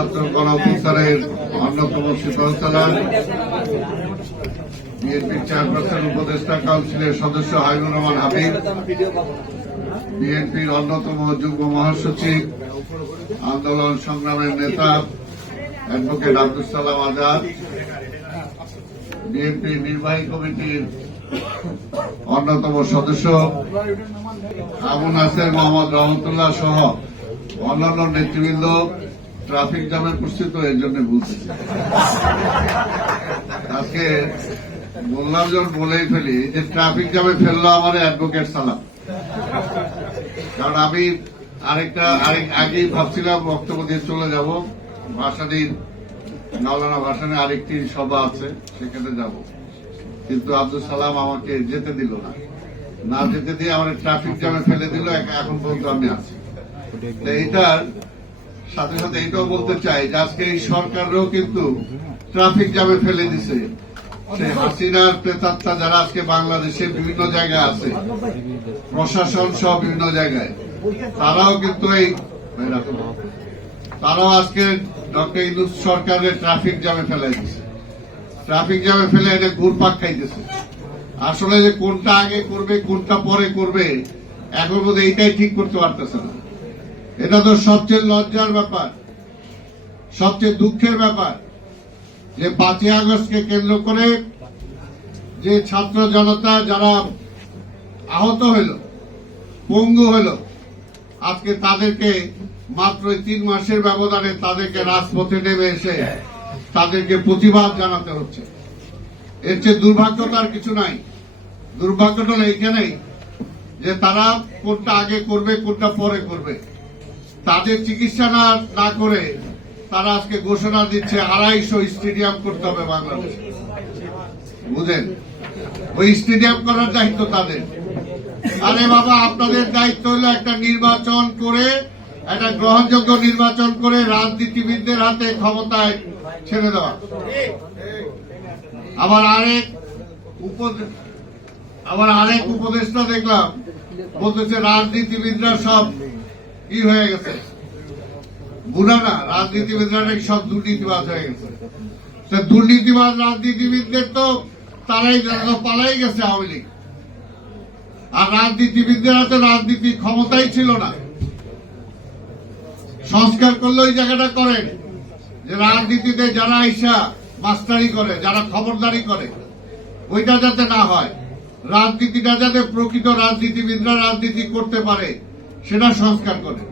ছাত্র গণঅভ্যুত্থানের অন্যতম শীতলতলা বিএনপির চেয়ারপারসন, উপদেষ্টা কাউন্সিলের সদস্য হাইনুর রহমান হাবিব। বিএনপির অন্যতম যুগ্ম মহাসচিব, আন্দোলন সংগ্রামের নেতা, অ্যাডভোকেট আব্দুল সালাম আজাদ। বিএনপি নির্বাহী কমিটির অন্যতম সদস্য আবু নাসের মোহাম্মদ রহমতুল্লাহ সহ অন্যান্য নেতৃবৃন্দ। ট্রাফিক জামে জ্যামে উপস্থিত এর জন্য বলতেছে আজকে বললাম যখন বলেই ফেলি যে ট্রাফিক জ্যামে ফেলল আমার অ্যাডভোকেট সালাম। কারণ আমি আরেকটা, আরেক, আগেই ভাবছিলাম বক্তব্য দিয়ে চলে যাব। ভাষানির মাওলানা ভাষানে আরেকটি সভা আছে, সেখানে যাব। কিন্তু আব্দুল সালাম আমাকে যেতে দিল না। না যেতে দিয়ে আমার ট্রাফিক জ্যামে ফেলে দিল, এখন পর্যন্ত আমি আছি। তো এইটার সাথে সাথে এটাও বলতে চাই যে আজকে এই সরকারও কিন্তু ট্রাফিক জ্যামে ফেলে দিছে। হাসিনার প্রেতাত্মা যারা আজকে বাংলাদেশে বিভিন্ন জায়গায় আছে, প্রশাসন সহ বিভিন্ন জায়গায়, তারাও কিন্তু এই তারাও আজকে ডক্টর ইনুস সরকারের ট্রাফিক জ্যামে ফেলাই দিছে। ট্রাফিক জ্যামে ফেলে এটা ঘুরপাক খাইতেছে। আসলে যে কোনটা আগে করবে, কোনটা পরে করবে, এখন বোধহয় এইটাই ঠিক করতে পারতেছে না। এটা তো সবচেয়ে লজ্জার ব্যাপার, সবচেয়ে দুঃখের ব্যাপার যে পাঁচই আগস্টকে কেন্দ্র করে যে ছাত্র জনতা যারা আহত হইল পঙ্গু হইল আজকে তাদেরকে মাত্র তিন মাসের ব্যবধানে তাদেরকে রাজপথে নেমে এসে তাদেরকে প্রতিবাদ জানাতে হচ্ছে। এর চেয়ে দুর্ভাগ্যতা আর কিছু নাই। দুর্ভাগ্যটা এইখানেই যে তারা কোনটা আগে করবে, কোনটা পরে করবে। তাদের চিকিৎসা না না করে তারা আজকে ঘোষণা দিচ্ছে আড়াইশো স্টেডিয়াম করতে হবে বাংলাদেশে। বুঝেন? ওই স্টেডিয়াম করার দায়িত্ব তাদের। আরে বাবা, আপনাদের দায়িত্ব হলো একটা নির্বাচন করে, একটা গ্রহণযোগ্য নির্বাচন করে রাজনীতিবিদদের হাতে ক্ষমতায় ছেড়ে দেওয়া। আবার আরেক আবার আরেক উপদেষ্টা দেখলাম, বলতেছে রাজনীতিবিদরা সব কি হয়ে গেছে? বুড়া না রাজনীতিবিদরা নাকি সব দুর্নীতিবাজ হয়ে গেছে। দুর্নীতিবাজ রাজনীতিবিদদের তো তারাই পালাই গেছে আওয়ামী লীগ। আর রাজনীতিবিদদের হাতে রাজনীতি ক্ষমতাই ছিল না। সংস্কার করলে ওই জায়গাটা করেন। যে রাজনীতিতে যারা আইসা মাস্টারি করে, যারা খবরদারি করে, ওইটা যাতে না হয়। রাজনীতিটা যাতে প্রকৃত রাজনীতিবিদরা রাজনীতি করতে পারে। সেটা সংস্কার করে।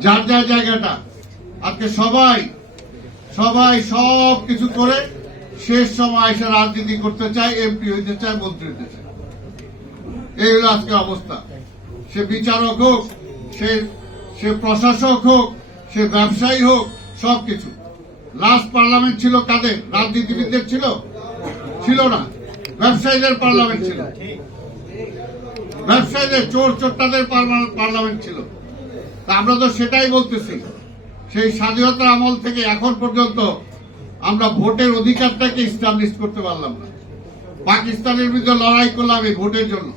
যার যার জায়গাটা আজকে সবাই সবাই সব কিছু করে শেষ সময় এসে রাজনীতি করতে চায়, এমপি হইতে চায়, মন্ত্রী হইতে চায়। এই হলো আজকে অবস্থা। সে বিচারক হোক, সে সে প্রশাসক হোক, সে ব্যবসায়ী হোক সবকিছু লাস্ট পার্লামেন্ট ছিল কাদের? রাজনীতিবিদদের ছিল? ছিল না। ব্যবসায়ীদের পার্লামেন্ট ছিল। ব্যবসায়ীদের চোর চোরটাদের পার্লামেন্ট ছিল। তা আমরা তো সেটাই বলতেছি। সেই স্বাধীনতার আমল থেকে এখন পর্যন্ত আমরা ভোটের অধিকারটাকে ইস্টাবলিশ করতে পারলাম না। পাকিস্তানের বিরুদ্ধে লড়াই করলাম এই ভোটের জন্য।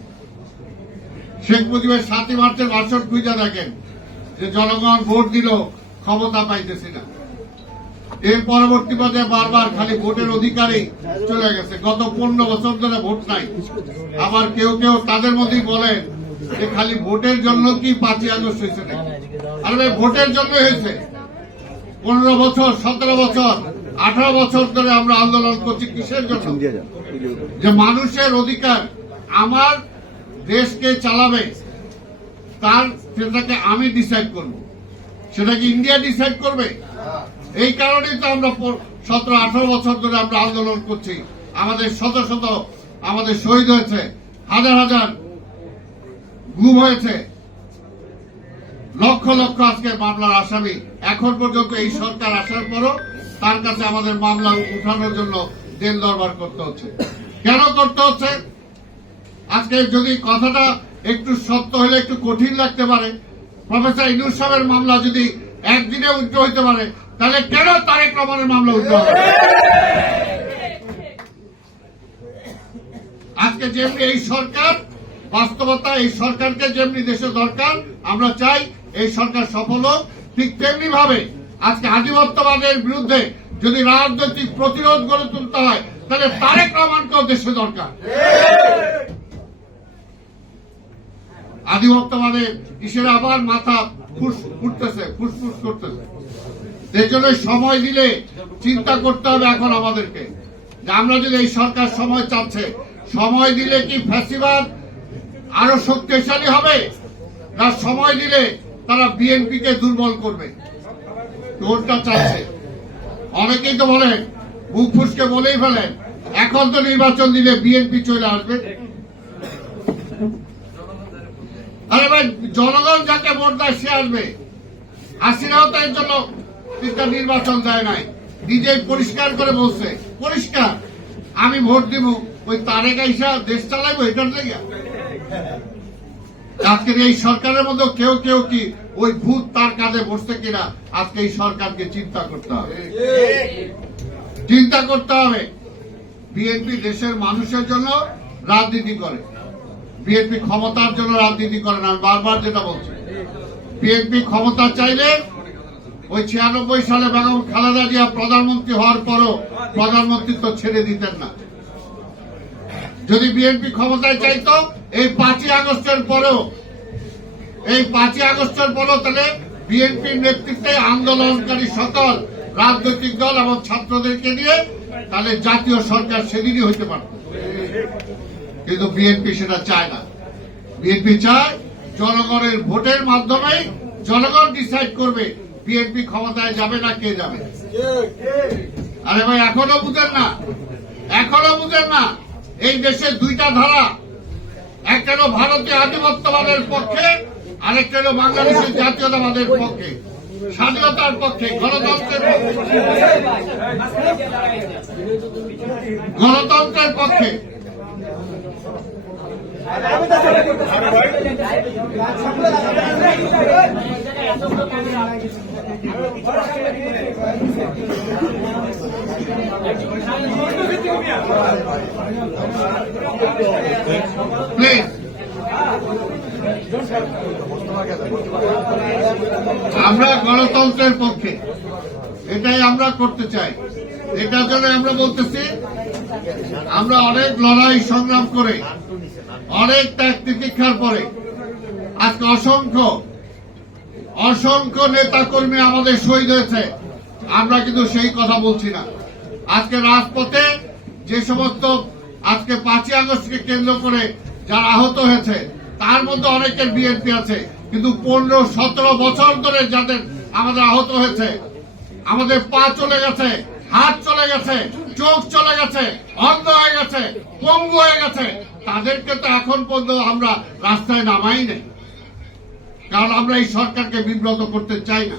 শেখ মুজিবের সাতই মার্চের ভাষণ খুঁজে দেখেন যে জনগণ ভোট দিল ক্ষমতা পাইতেছি না। এর পরবর্তী পর্যায়ে বারবার খালি ভোটের অধিকারই চলে গেছে। গত পনেরো বছর ধরে ভোট নাই। আবার কেউ কেউ তাদের মধ্যেই বলেন যে খালি ভোটের জন্য কি পাঁচই আগস্ট হয়েছে আরে ভাই, ভোটের জন্য হয়েছে। পনেরো বছর, সতেরো বছর, আঠারো বছর ধরে আমরা আন্দোলন করছি কিসের জন্য? যে মানুষের অধিকার আমার দেশকে চালাবে, তার সেটাকে আমি ডিসাইড করব। সেটা কি ইন্ডিয়া ডিসাইড করবে? এই কারণেই তো আমরা সতেরো, আঠারো বছর ধরে আমরা আন্দোলন করছি। আমাদের শত শত আমাদের শহীদ হয়েছে, হাজার হাজার গুম হয়েছে। লক্ষ লক্ষ আজকে মামলার আসামি। এখন পর্যন্ত এই সরকার আসার পরও তার কাছে আমাদের মামলা উঠানোর জন্য দেন দরবার করতে হচ্ছে। কেন করতে হচ্ছে? আজকে যদি কথাটা একটু সত্য হলে একটু কঠিন লাগতে পারে। প্রফেসর ইনুস সাহেবের মামলা যদি একদিনে উজ্জ্ব হইতে পারে তাহলে কেন তারেক রহমানের মামলা হবে আজকে যেমনি এই সরকার, বাস্তবতা এই সরকারকে যেমনি দেশে দরকার, আমরা চাই এই সরকার সফল হোক। ঠিক তেমনি ভাবে আজকে আধিপত্যবাদের বিরুদ্ধে যদি রাজনৈতিক প্রতিরোধ গড়ে তুলতে হয়, তাহলে তারেক রহমানকেও দেশে দরকার। আধিপত্যবাদের কিসের আবার মাথা ফুটতেছে ফুসফুস করতেছে। সেই জন্য সময় দিলে চিন্তা করতে হবে এখন আমাদেরকে। যে আমরা যদি এই সরকার সময় চাচ্ছে, সময় দিলে কি ফ্যাসিবাদ আরও শক্তিশালী হবে? না সময় দিলে তারা বিএনপি কে দুর্বল করবে? কোনটা চাচ্ছে অনেকেই তো বলেন, মুখ ফুসকে বলেই ফেলেন, এখন তো নির্বাচন দিলে বিএনপি চলে আসবে। আরে ভাই, জনগণ যাকে ভোট দেয় সে আসবে। হাসিনাও তো এর জন্য তিনটা নির্বাচন দেয় নাই। নিজেই পরিষ্কার করে বলছে, পরিষ্কার, আমি ভোট দিব। ওই তারেকা ইসা দেশ চালাইবো এটার জায়গা আজকের এই সরকারের মধ্যে কেউ কেউ কি ওই ভূত তার কাঁধে বসছে কিনা, আজকে এই সরকারকে চিন্তা করতে হবে। চিন্তা করতে হবে। বিএনপি দেশের মানুষের জন্য রাজনীতি করে। বিএনপি ক্ষমতার জন্য রাজনীতি করে না, আমি বারবার যেটা বলছি। বিএনপি ক্ষমতা চাইলে ওই ছিয়ানব্বই সালে বেগম খালেদা জিয়া প্রধানমন্ত্রী হওয়ার পরও প্রধানমন্ত্রিত্ব ছেড়ে দিতেন না। যদি বিএনপি ক্ষমতায় চাইতো, এই পাঁচই আগস্টের পরেও, এই পাঁচই আগস্টের পরেও তাহলে বিএনপির নেতৃত্বে আন্দোলনকারী সকল রাজনৈতিক দল এবং ছাত্রদেরকে নিয়ে তাহলে জাতীয় সরকার সেদিনই হইতে পারত। কিন্তু বিএনপি সেটা চায় না। বিএনপি চায় জনগণের ভোটের মাধ্যমেই জনগণ ডিসাইড করবে বিএনপি ক্ষমতায় যাবে না কে যাবে? আরে ভাই এখনও বুঝেন না। এখনও বুঝেন না এই দেশে দুইটা ধারা। একটা হলো ভারতীয় আধিপত্যবাদের পক্ষে আরেকটা হলো বাংলাদেশের জাতীয়তাবাদের পক্ষে। স্বাধীনতার পক্ষে গণতন্ত্রের পক্ষে। গণতন্ত্রের পক্ষে প্লিজ আমরা গণতন্ত্রের পক্ষে। এটাই আমরা করতে চাই। এটার জন্য আমরা বলতেছি, আমরা অনেক লড়াই সংগ্রাম করে, অনেক ত্যাগ তিতিক্ষার পরে, আজকে অসংখ্য অসংখ্য নেতা কর্মী আমাদের শহীদ হয়েছে। আমরা কিন্তু সেই কথা বলছি না। আজকে রাজপথে যে সমস্ত আজকে পাঁচই আগস্টকে কেন্দ্র করে যারা আহত হয়েছে, তার মধ্যে অনেকের বিএনপি আছে। কিন্তু পনেরো, সতেরো বছর ধরে যাদের আমাদের আহত হয়েছে, আমাদের পা চলে গেছে, হাত চলে গেছে, চোখ চলে গেছে, অন্ধ হয়ে গেছে, পঙ্গু হয়ে গেছে, তাদেরকে তো এখন পর্যন্ত আমরা রাস্তায় নামাই নেই। কারণ আমরা এই সরকারকে বিব্রত করতে চাই না।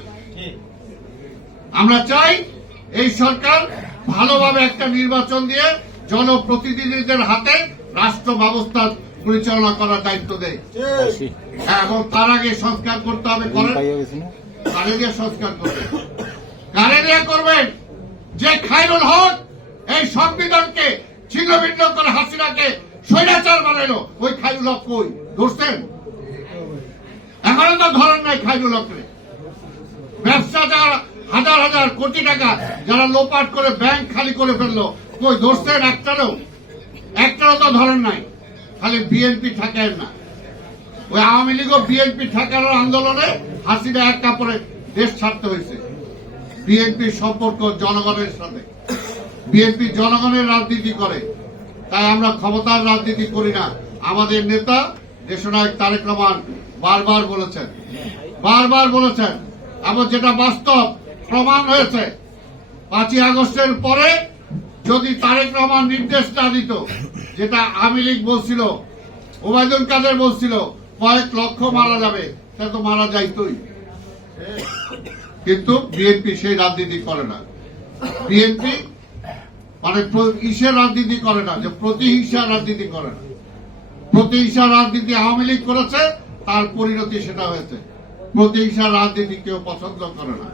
আমরা চাই এই সরকার ভালোভাবে একটা নির্বাচন দিয়ে জনপ্রতিনিধিদের হাতে রাষ্ট্র ব্যবস্থা পরিচালনা করার দায়িত্ব দেয়। হ্যাঁ, এবং তার আগে সংস্কার করতে হবে সংস্কার করবেন? কারে করবেন? যে খাইরুল হক এই সংবিধানকে ছিন্ন ভিন্ন করে হাসিনাকে স্বৈরাচার বানাইলো ওই খাইরুল হক কই? ধরছেন? এখনও তো ধরেন নাই খাইরুল হকরে। ব্যবসা যারা হাজার হাজার কোটি টাকা যারা লোপাট করে ব্যাংক খালি করে ফেলল, কই ধরছেন একটারও একটারও তো ধরেন নাই। খালি বিএনপি ঠেকেন না। ওই আওয়ামী লীগ ও বিএনপি ঠেকানোর আন্দোলনে হাসিনা এক কাপড়ে দেশ ছাড়তে হয়েছে। বিএনপির সম্পর্ক জনগণের সাথে। বিএনপি জনগণের রাজনীতি করে। তাই আমরা ক্ষমতার রাজনীতি করি না। আমাদের নেতা দেশনায়ক তারেক রহমান বারবার বলেছেন। বারবার বলেছেন। এবং যেটা বাস্তব প্রমাণ হয়েছে, পাঁচই আগস্টের পরে যদি তারেক রহমান নির্দেশ না দিত, যেটা আওয়ামী লীগ বলছিল, ওবায়দুল কাদের বলছিল, কয়েক লক্ষ মারা যাবে সে তো মারা যাইতই। কিন্তু বিএনপি সেই রাজনীতি করে না। বিএনপি মানে ইসের রাজনীতি করে না, যে প্রতিহিংসা রাজনীতি করে না। প্রতিহিংসা রাজনীতি আওয়ামী লীগ করেছে তার পরিণতি সেটা হয়েছে। প্রতিহিংসা রাজনীতি কেউ পছন্দ করে না।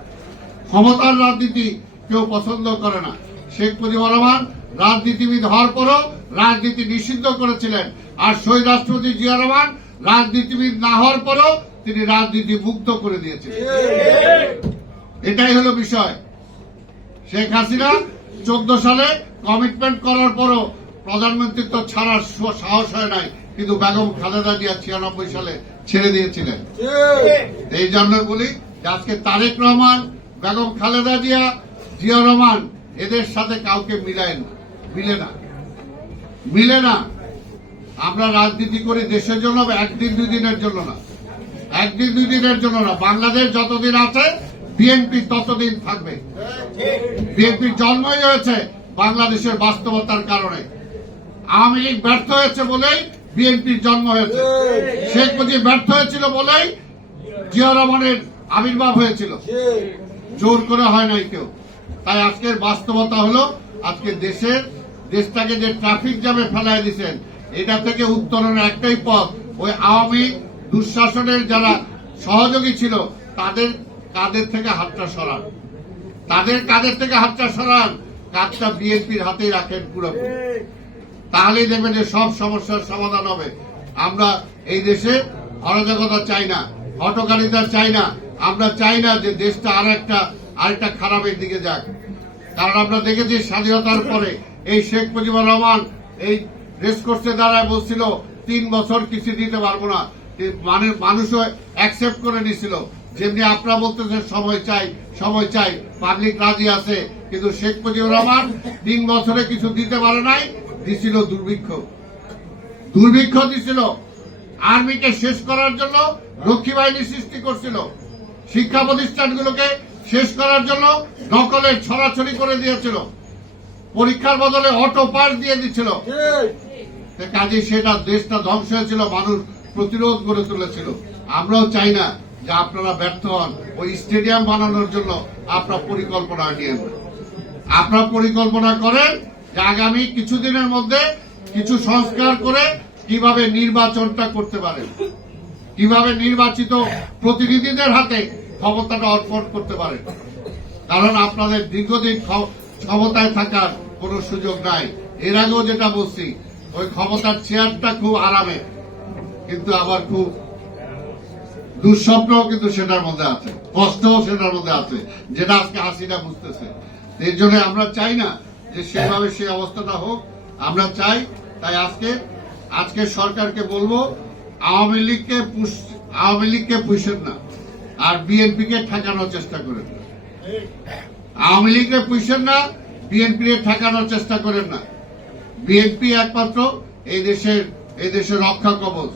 ক্ষমতার রাজনীতি কেউ পছন্দ করে না। শেখ মুজিবুর রহমান রাজনীতিবিদ হওয়ার পরও রাজনীতি নিষিদ্ধ করেছিলেন। আর শহীদ রাষ্ট্রপতি জিয়া রহমান রাজনীতিবিদ না হওয়ার পরও তিনি রাজনীতি মুক্ত করে দিয়েছেন এটাই হলো বিষয়। শেখ হাসিনা চোদ্দ সালে কমিটমেন্ট করার পরও প্রধানমন্ত্রিত্ব ছাড়ার সাহস হয় নাই। কিন্তু বেগম খালেদা জিয়া ছিয়ানব্বই সালে ছেড়ে দিয়েছিলেন। এই জন্য বলি আজকে তারেক রহমান বেগম খালেদা জিয়া জিয়া রহমান এদের সাথে কাউকে মিলায় না মিলে না। মিলে না। আমরা রাজনীতি করি দেশের জন্য একদিন দুই দিনের জন্য না। একদিন দুই দিনের জন্য না। বাংলাদেশ যতদিন আছে বিএনপি ততদিন থাকবে। বিএনপির জন্মই হয়েছে বাংলাদেশের বাস্তবতার কারণে। আওয়ামী লীগ ব্যর্থ হয়েছে বলেই বিএনপির জন্ম হয়েছে। শেখ মুজিব ব্যর্থ হয়েছিল বলেই জিয়া রহমানের আবির্ভাব হয়েছিল। জোর করে হয় নাই কেউ। তাই আজকের বাস্তবতা হলো আজকে দেশের দেশটাকে যে ট্রাফিক জ্যামে ফেলায় দিচ্ছেন এটা থেকে উত্তরণের একটাই পথ। ওই আওয়ামী দুঃশাসনের যারা সহযোগী ছিল তাদের কাদের থেকে হাতটা সরান। তাদের কাদের থেকে হাতটা সরান কাজটা বিএনপির হাতেই রাখেন পুরোপুরি। তাহলেই দেখবেন যে সব সমস্যার সমাধান হবে। আমরা এই দেশে অরাজকতা চাই না, হটকারিতা চাই না। আমরা চাই না যে দেশটা আর একটা, আরেকটা খারাপের দিকে যাক। কারণ আমরা দেখেছি স্বাধীনতার পরে এই শেখ মুজিবুর রহমান এই রেসকোর্সে দাঁড়ায় বলছিল, তিন বছর কিছু দিতে পারব না। মানে মানুষও অ্যাকসেপ্ট করে নিছিল যেমনি আপনারা বলতেছেন, সময় চাই সময় চাই। পাবলিক রাজি আছে, কিন্তু শেখ মুজিবুর রহমান তিন বছরে কিছু দিতে পারে নাই। দিছিল দুর্ভিক্ষ। দুর্ভিক্ষ দিছিল। আর্মিকে শেষ করার জন্য রক্ষী বাহিনী সৃষ্টি করছিল। শিক্ষা প্রতিষ্ঠানগুলোকে শেষ করার জন্য নকলের ছড়াছড়ি করে দিয়েছিল। পরীক্ষার বদলে অটো পাস দিয়ে দিচ্ছিল কাজে সেটা দেশটা ধ্বংস হয়েছিল মানুষ প্রতিরোধ গড়ে তুলেছিল। আমরাও চাই না যে আপনারা ব্যর্থ হন। ওই স্টেডিয়াম বানানোর জন্য আপনার পরিকল্পনা নিয়ে আপনার পরিকল্পনা করেন আগামী কিছুদিনের মধ্যে কিছু সংস্কার করে কীভাবে নির্বাচনটা করতে পারেন, কীভাবে নির্বাচিত প্রতিনিধিদের হাতে ক্ষমতাটা অর্পণ করতে পারেন। কারণ আপনাদের দীর্ঘদিন ক্ষমতায় থাকার কোনো সুযোগ নাই। এর আগেও যেটা বলছি, ওই ক্ষমতার চেয়ারটা খুব আরামে, কিন্তু আবার খুব দুঃস্বপ্নও কিন্তু সেটার মধ্যে আছে, কষ্টও সেটার মধ্যে আছে, যেটা আজকে হাসিটা বুঝতেছে। এর জন্য আমরা চাই না যে সেভাবে সেই অবস্থাটা হোক, আমরা চাই, তাই আজকে আজকে সরকারকে বলব, আওয়ামী লীগকে আওয়ামী লীগকে পুষেন না, আর বিএনপি কে ঠেকানোর চেষ্টা করেন না। আওয়ামী লীগকে পুষেন না বিএনপি ঠেকানোর চেষ্টা করেন না। বিএনপি একমাত্র এই দেশের এই দেশের রক্ষা কবচ,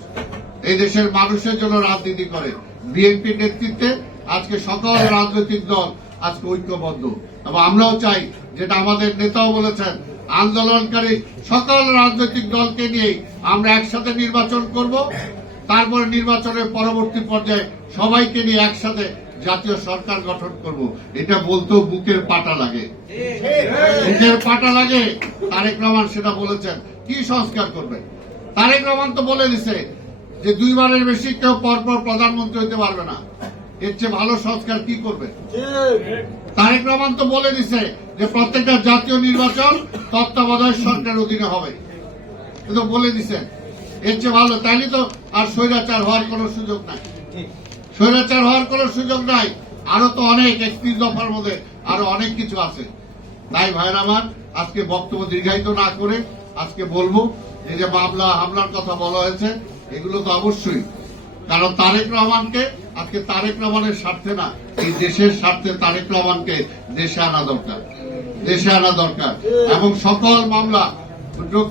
এই দেশের মানুষের জন্য রাজনীতি করে। বিএনপি নেতৃত্বে আজকে সকল রাজনৈতিক দল আজকে ঐক্যবদ্ধ। এবং আমরাও চাই যেটা আমাদের নেতাও বলেছেন আন্দোলনকারী সকল রাজনৈতিক দলকে নিয়ে আমরা একসাথে নির্বাচন করব। তারপরে নির্বাচনের পরবর্তী পর্যায়ে সবাইকে নিয়ে একসাথে জাতীয় সরকার গঠন করব। এটা বলতেও বুকের পাটা লাগে। বুকের পাটা লাগে তারেক রহমান সেটা বলেছেন। কি সংস্কার করবে? তারেক রহমান তো বলে দিছে যে দুইবারের বেশি কেউ পরপর প্রধানমন্ত্রী হতে পারবে না। এর চেয়ে ভালো সংস্কার কি করবে? তারেক রহমান তো বলে দিছে যে প্রত্যেকটা জাতীয় নির্বাচন তত্ত্বাবধায়ক সরকারের অধীনে হবে। কিন্তু বলে দিছে এর চেয়ে ভালো, তাইলে তো আর স্বৈরাচার হওয়ার কোনো সুযোগ নাই। স্বৈরাচার হওয়ার কোনো সুযোগ নাই। আরও তো অনেক একত্রিশ দফার মধ্যে আরও অনেক কিছু আছে। তাই ভাইরা আমার, আজকে বক্তব্য দীর্ঘায়িত না করে আজকে বলব, এই যে মামলা, হামলার কথা বলা হয়েছে, এগুলো তো অবশ্যই। কারণ তারেক রহমানকে, আজকে তারেক রহমানের স্বার্থে না, এই দেশের স্বার্থে তারেক রহমানকে দেশে আনা দরকার। দেশে আনা দরকার। এবং সকল মামলা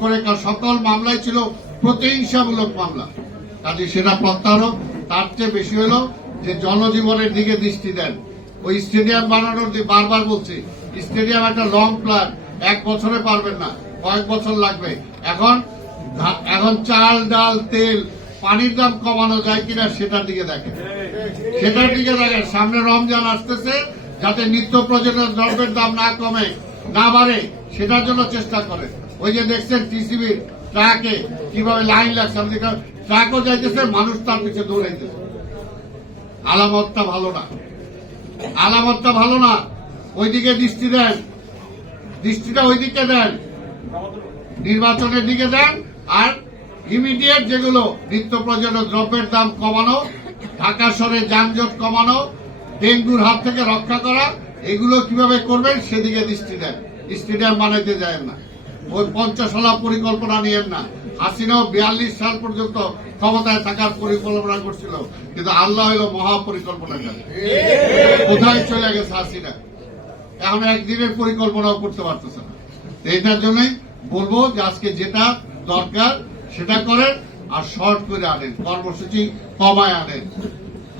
করে সকল মামলাই ছিল প্রতিহিংসামূলক মামলা। কাজে সেটা প্রত্যাহার তার চেয়ে বেশি হলো যে জনজীবনের দিকে দৃষ্টি দেন। ওই স্টেডিয়াম বানানোর বারবার বলছি স্টেডিয়াম একটা লং প্ল্যান এক বছরে পারবেন না কয়েক বছর লাগবে। এখন এখন চাল ডাল তেল পানির দাম কমানো যায় কিনা সেটার দিকে দেখেন। সেটার দিকে দেখেন সামনে রমজান আসতেছে যাতে নিত্য প্রয়োজনীয় দ্রব্যের দাম না কমে। না বাড়ে, সেটার জন্য চেষ্টা করে। ওই যে দেখছেন টিসিবির ট্রাকে কীভাবে লাইন লাগছে। ট্রাকও যাইতেছে, মানুষ তার পিছে দৌড়াইতেছে। আলামতটা ভালো না। আলামতটা ভালো না। ওইদিকে দৃষ্টি দেন। দৃষ্টিটা ওইদিকে দেন। নির্বাচনের দিকে দেন আর ইমিডিয়েট যেগুলো নিত্য প্রয়োজনীয় দ্রব্যের দাম কমানো, ঢাকা শহরে যানজট কমানো, ডেঙ্গুর হাত থেকে রক্ষা করা এগুলো কীভাবে করবেন সেদিকে দৃষ্টি দেন। স্টেডিয়াম বানাইতে যায় না। ওই পঞ্চশালা পরিকল্পনা নিয়েন না। হাসিনাও বিয়াল্লিশ সাল পর্যন্ত ক্ষমতায় থাকার পরিকল্পনা করছিল, কিন্তু আল্লাহ হইল মহা পরিকল্পনা কোথায় চলে গেছে হাসিনা? এখন একদিনের পরিকল্পনাও করতে পারতেছে না। তো এটার জন্যই বলব যে আজকে যেটা দরকার সেটা করেন আর শর্ট করে আনেন, কর্মসূচি কমায় আনেন।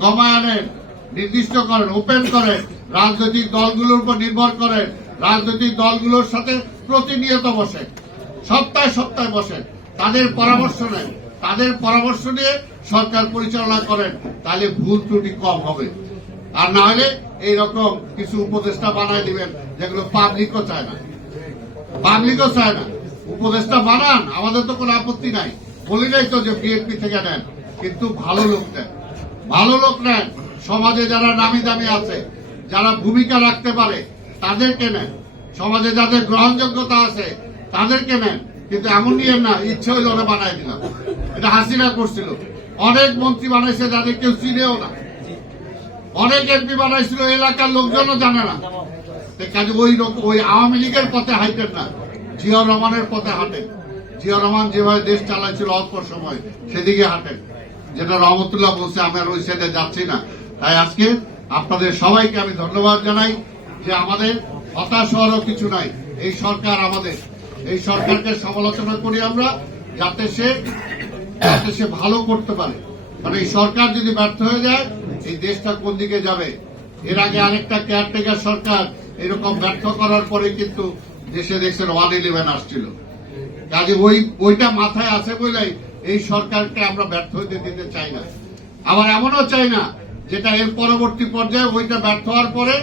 কমায় আনেন, নির্দিষ্ট করেন, ওপেন করেন। রাজনৈতিক দলগুলোর উপর নির্ভর করেন রাজনৈতিক দলগুলোর সাথে প্রতিনিয়ত বসেন সপ্তাহে সপ্তাহে বসেন তাদের পরামর্শ নেন তাদের পরামর্শ নিয়ে সরকার পরিচালনা করেন। তাহলে ভুল ত্রুটি কম হবে। আর না হলে এইরকম কিছু উপদেষ্টা বানায় দিবেন যেগুলো পাবলিকও চায় না। পাবলিকও চায় না। উপদেষ্টা বানান, আমাদের তো কোনো আপত্তি নাই। বলি নাই তো যে বিএনপি থেকে নেন। কিন্তু ভালো লোক নেন। ভালো লোক নেন। সমাজে যারা নামি দামি আছে যারা ভূমিকা রাখতে পারে, তাদেরকে নেন। সমাজে যাদের গ্রহণযোগ্যতা আছে, তাদেরকে নেন। কিন্তু এমন নিয়ে না, ইচ্ছে হইল ওরা বানায় দিলাম। এটা হাসিনা করছিল। অনেক মন্ত্রী বানাইছে যাদের কেউ চিনেও না। অনেক এমপি বানাইছিল, এলাকার লোকজনও জানে না। কাজে ওই ওই আওয়ামী লীগের পথে হাইটেন না। জিয়া রহমানের পথে হাঁটেন। জিয়া রহমান যেভাবে দেশ চালাইছিল অল্প সময়, সেদিকে হাঁটেন। যেটা রহমতুল্লাহ বলছে আমি আর ওই সাইডে যাচ্ছি না। তাই আজকে আপনাদের সবাইকে আমি ধন্যবাদ জানাই যে আমাদের হতাশ হওয়ারও কিছু নাই। এই সরকার আমাদের। এই সরকারকে সমালোচনা করি আমরা যাতে সে যাতে সে ভালো করতে পারে। কারণ এই সরকার যদি ব্যর্থ হয়ে যায়, এই দেশটা কোন দিকে যাবে? এর আগে আরেকটা কেয়ারটেকার সরকার এরকম ব্যর্থ করার পরে কিন্তু দেশে দেখছেন ওয়ান ইলেভেন আসছিল। কাজে ওই ওইটা মাথায় আছে বলেই এই সরকারকে আমরা ব্যর্থ হইতে দিতে চাই না। আবার এমনও চাই না যেটা এর পরবর্তী পর্যায়ে ওইটা ব্যর্থ হওয়ার পরে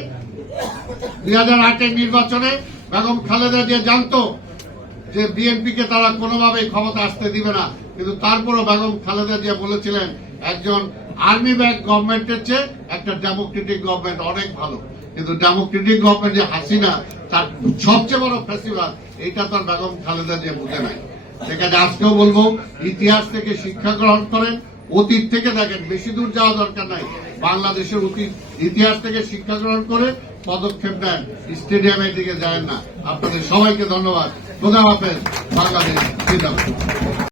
দুই হাজার আটের নির্বাচনে বেগম খালেদা যে জানতো যে বিএনপি কে তারা কোনোভাবেই ক্ষমতা আসতে দিবে না। কিন্তু তারপরও বেগম খালেদা জিয়া বলেছিলেন, একজন আর্মি ব্যাক গভর্নমেন্টের চেয়ে একটা ডেমোক্রেটিক গভর্নমেন্ট অনেক ভালো। কিন্তু ডেমোক্রেটিক গভর্নমেন্ট যে হাসিনা, তার সবচেয়ে বড় ফেস্টিভ্যাল এইটা তার বেগম খালেদা জিয়া বুঝে নাই। সেখানে আজকেও বলব, ইতিহাস থেকে শিক্ষা গ্রহণ করেন, অতীত থেকে দেখেন, বেশি দূর যাওয়া দরকার নাই। বাংলাদেশের অতীত ইতিহাস থেকে শিক্ষা গ্রহণ করে পদক্ষেপ নেন। স্টেডিয়ামের দিকে যায় না। আপনাদের সবাইকে ধন্যবাদ। খোদা হাফেজ। বাংলাদেশ